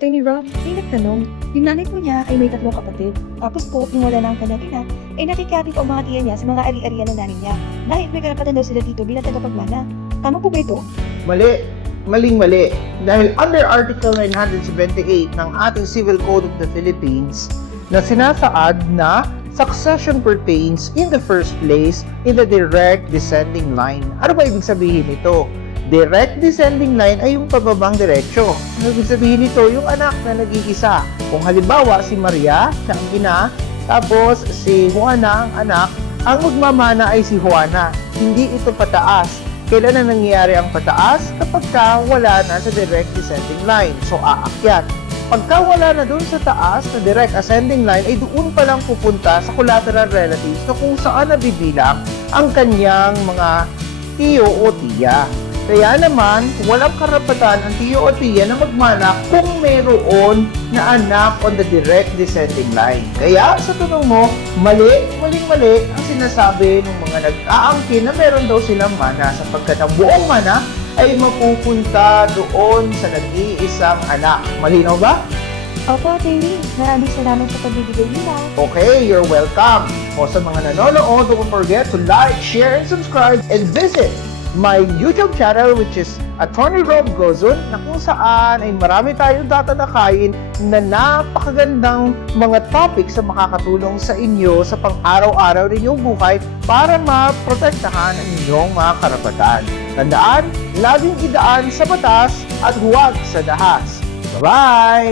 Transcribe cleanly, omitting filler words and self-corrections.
Attorney Rob, may nagtanong, yung nanay po niya ay may 3 kapatid. Tapos po, nung wala na ang kanyang ina, ay nakikati po ang mga tiya niya sa mga ari-arian ng nanay niya. Dahil may karapatan daw sila dito bilang tagapagmana. Tama po ba ito? Mali. Maling-mali. Dahil under Article 978 ng ating Civil Code of the Philippines na sinasaad na succession pertains in the first place in the direct descending line. Ano ba ibig sabihin nito? Direct descending line ay yung pababang diretsyo. Ano ibig sabihin nito? Yung anak na nag-iisa. Kung halimbawa si Maria, siya ang ina, tapos si Juana ang anak, ang magmamana ay si Juana. Hindi ito pataas. Kailan na nangyayari ang pataas? Kapag wala na sa direct descending line. So, aakyat. Pagka wala na dun sa taas na direct ascending line, ay doon pa lang pupunta sa collateral relatives na kung saan nabibilang ang kanyang mga tiyo o tiya. Kaya naman, walang karapatan ang tiyo o tiya na magmana kung mayroon na anak on the direct descending line. Kaya sa tanong mo, maling-mali ang sinasabi ng mga nag-aangkin na meron daw silang mana sapagkat ang buong mana ay mapupunta doon sa nag-iisang anak. Malinaw ba? Opo, Attorney. Maraming salamat sa pagbibigay nila. Okay, you're welcome. O sa mga nanonood, don't forget to like, share, and subscribe, and visit my YouTube channel which is Attorney Rob Gozon na kung saan ay marami tayong tatalakayin na napakagandang mga topics na makakatulong sa inyo sa pang-araw-araw ninyong buhay para maprotektahan ang inyong mga karapatan. Tandaan, laging idaan sa batas at huwag sa dahas. Bye-bye!